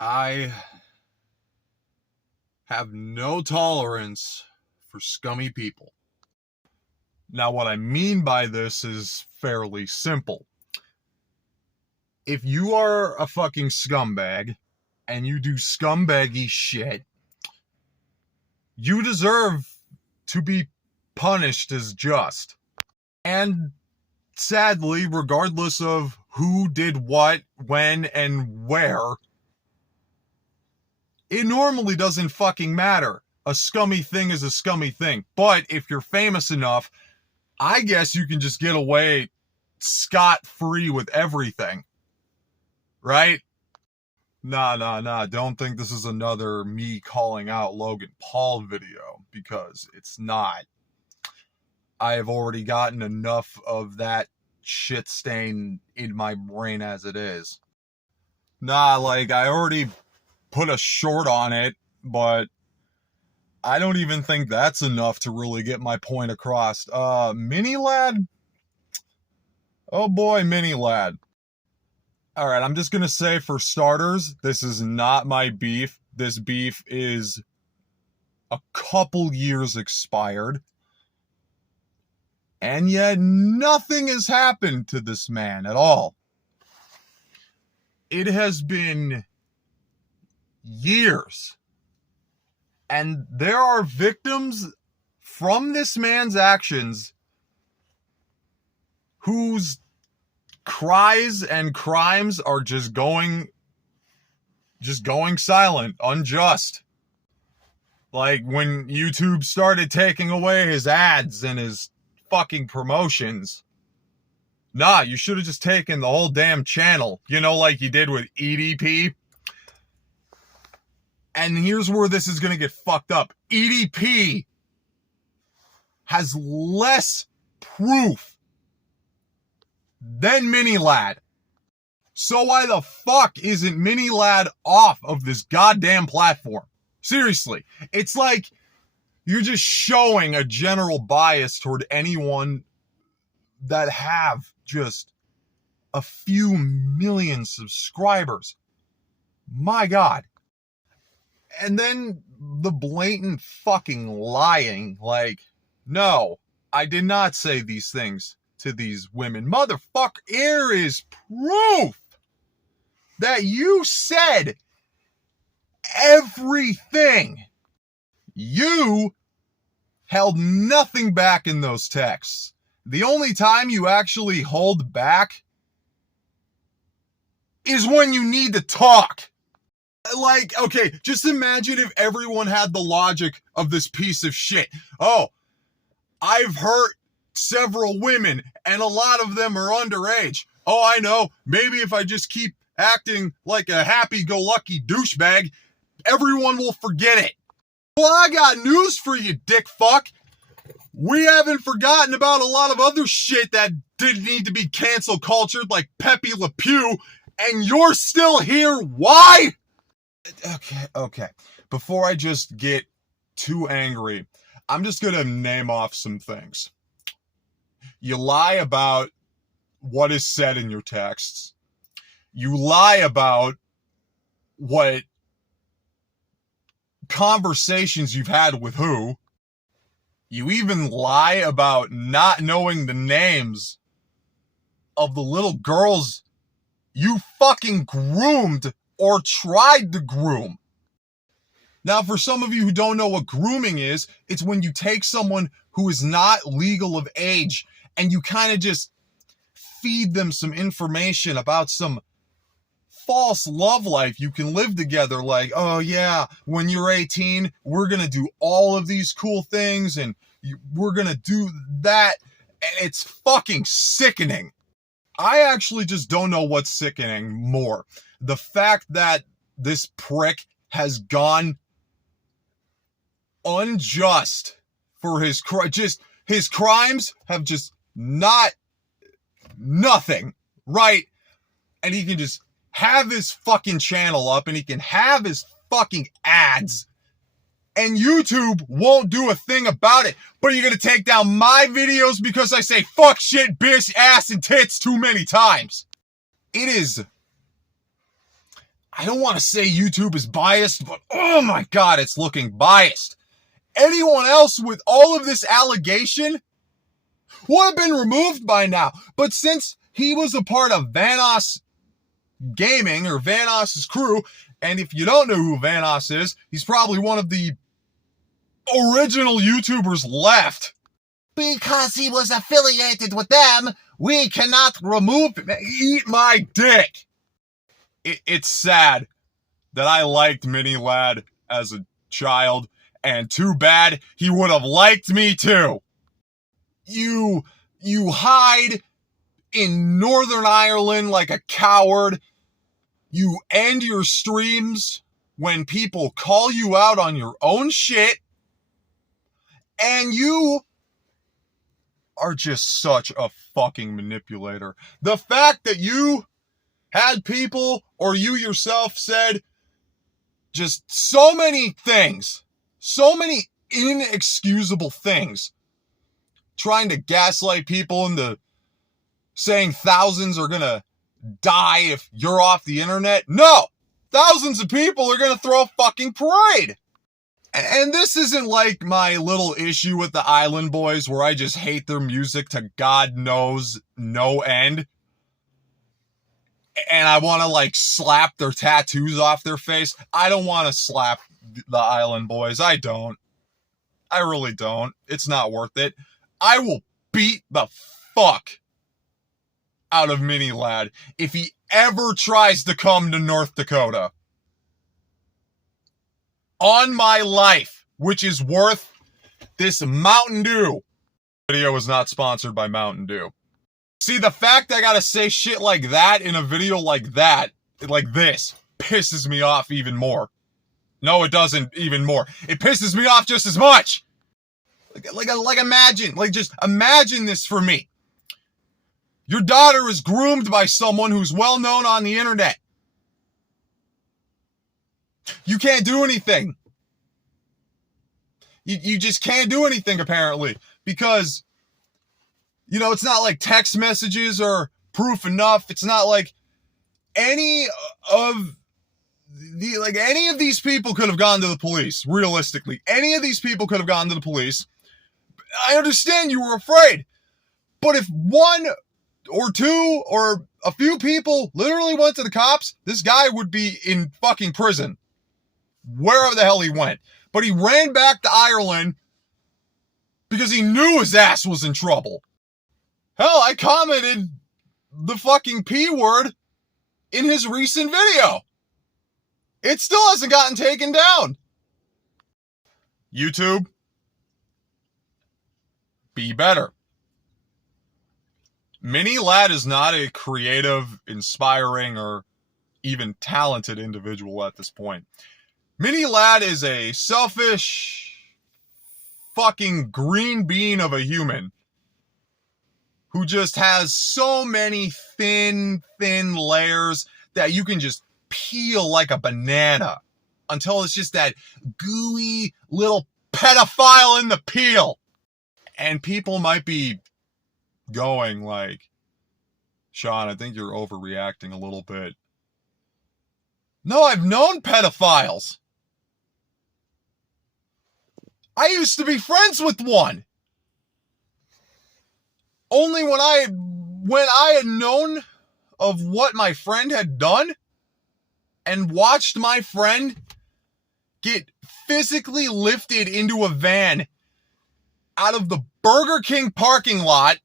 I have no tolerance for scummy people. Now, what I mean by this is fairly simple. If you are a fucking scumbag and you do scumbaggy shit, you deserve to be punished as just. And sadly, regardless of who did what, when, and where, it normally doesn't fucking matter. A scummy thing is a scummy thing. But if you're famous enough, I guess you can just get away scot-free with everything. Right? Nah. Don't think this is another me calling out Logan Paul video, because it's not. I have already gotten enough of that shit stain in my brain as it is. Nah, like, I already put a short on it, but I don't even think that's enough to really get my point across. MiniLadd? Oh boy, MiniLadd. Alright, I'm just gonna say, for starters, this is not my beef. This beef is a couple years expired. And yet nothing has happened to this man at all. It has been years. And there are victims from this man's actions whose cries and crimes are just going silent, unjust. Like when YouTube started taking away his ads and his fucking promotions. Nah, you should have just taken the whole damn channel, like you did with EDP. And here's where this is gonna get fucked up. EDP has less proof than MiniLadd. So why the fuck isn't MiniLadd off of this goddamn platform? Seriously, it's like you're just showing a general bias toward anyone that have just a few million subscribers. My God. And then the blatant fucking lying, like, no, I did not say these things to these women. Motherfucker, here is proof that you said everything. You held nothing back in those texts. The only time you actually hold back is when you need to talk. Like, okay, just imagine if everyone had the logic of this piece of shit. Oh, I've hurt several women, and a lot of them are underage. Oh, I know, maybe if I just keep acting like a happy-go-lucky douchebag, everyone will forget it. Well, I got news for you, dick fuck. We haven't forgotten about a lot of other shit that didn't need to be cancel cultured, like Pepe Le Pew, and you're still here. Why? Okay. Before I just get too angry, I'm just gonna name off some things. You lie about what is said in your texts. You lie about what conversations you've had with who. You even lie about not knowing the names of the little girls you fucking groomed or tried to groom. Now, for some of you who don't know what grooming is, it's when you take someone who is not legal of age and you kind of just feed them some information about some false love life you can live together. Like, oh yeah, when you're 18, we're going to do all of these cool things and we're going to do that. And it's fucking sickening. I actually just don't know what's sickening more. The fact that this prick has gone unjust for his crimes have just nothing, right? And he can just have his fucking channel up and he can have his fucking ads and YouTube won't do a thing about it. But you're gonna take down my videos because I say fuck, shit, bitch, ass, and tits too many times. It is, I don't want to say YouTube is biased, but oh my God, it's looking biased. Anyone else with all of this allegation would have been removed by now. But since he was a part of Vanoss Gaming, or Vanoss's crew, and if you don't know who Vanoss is, he's probably one of the original YouTubers left. Because he was affiliated with them, we cannot remove him. Eat my dick. It's sad that I liked MiniLadd as a child, and too bad he would have liked me too. You hide in Northern Ireland like a coward. You end your streams when people call you out on your own shit. And you are just such a fucking manipulator. The fact that you had people, or you yourself said, just so many things, so many inexcusable things, trying to gaslight people into saying thousands are gonna die if you're off the internet. No! Thousands of people are gonna throw a fucking parade! And this isn't like my little issue with the Island Boys where I just hate their music to God knows no end. And I want to like slap their tattoos off their face. I don't want to slap the Island Boys. I don't. I really don't. It's not worth it. I will beat the fuck out of MiniLadd if he ever tries to come to North Dakota. On my life, which is worth this Mountain Dew. Video is not sponsored by Mountain Dew. See, the fact I gotta say shit like that in a video like that, like this, pisses me off even more. No, it doesn't even more. It pisses me off just as much. Like imagine, just imagine this for me. Your daughter is groomed by someone who's well known on the internet. You can't do anything. You just can't do anything, apparently, because, you know, it's not like text messages are proof enough. It's not like any of these people could have gone to the police, realistically. Any of these people could have gone to the police. I understand you were afraid, but if one or two or a few people literally went to the cops, this guy would be in fucking prison. Wherever the hell he went. But he ran back to Ireland because he knew his ass was in trouble. Hell, I commented the fucking P word in his recent video. It still hasn't gotten taken down. YouTube, be better. MiniLadd is not a creative, inspiring, or even talented individual at this point. MiniLadd is a selfish fucking green bean of a human who just has so many thin layers that you can just peel like a banana until it's just that gooey little pedophile in the peel. And people might be going like, Sean, I think you're overreacting a little bit. No, I've known pedophiles. I used to be friends with one. Only when I had known of what my friend had done and watched my friend get physically lifted into a van out of the Burger King parking lot,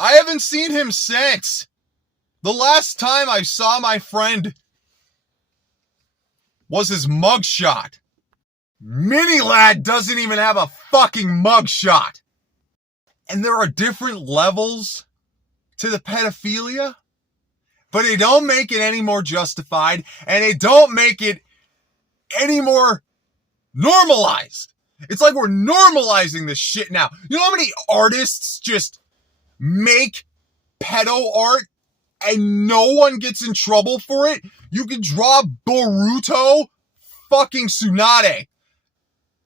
I haven't seen him since. The last time I saw my friend was his mugshot. MiniLadd doesn't even have a fucking mugshot. And there are different levels to the pedophilia, but it don't make it any more justified, and it don't make it any more normalized. It's like we're normalizing this shit now. You know how many artists just make pedo art and no one gets in trouble for it? You can draw Boruto fucking Tsunade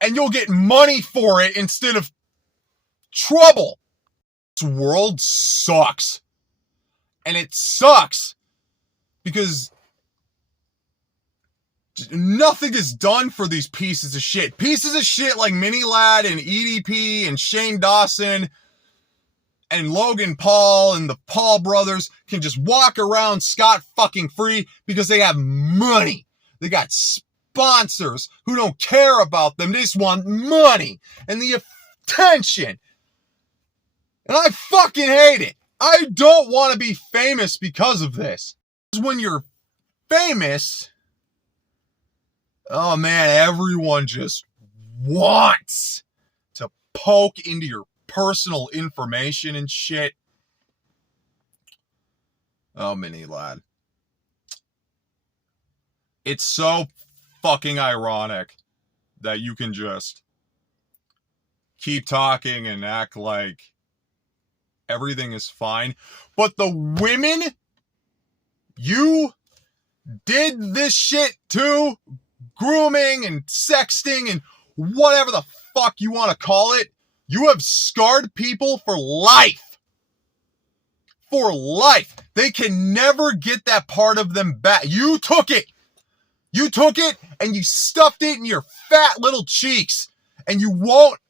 and you'll get money for it instead of trouble. This world sucks. And it sucks because Nothing is done for these pieces of shit. Pieces of shit like MiniLadd and EDP and Shane Dawson and Logan Paul and the Paul brothers can just walk around scot fucking free because they have money. They got sponsors who don't care about them. They just want money and the attention. And I fucking hate it. I don't want to be famous because of this. When you're famous, oh man, everyone just wants to poke into your personal information and shit. Oh, MiniLadd. It's so fucking ironic that you can just keep talking and act like everything is fine. But the women you did this shit to, grooming and sexting and whatever the fuck you want to call it, you have scarred people for life. For life. They can never get that part of them back. You took it. You took it and you stuffed it in your fat little cheeks. And you won't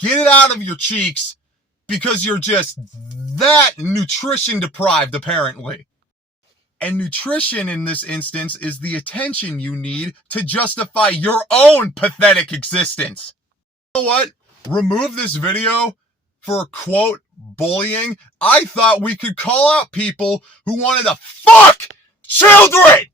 get it out of your cheeks because you're just that nutrition deprived, apparently. And nutrition in this instance is the attention you need to justify your own pathetic existence. You know what? Remove this video for quote bullying. I thought we could call out people who wanted to fuck children.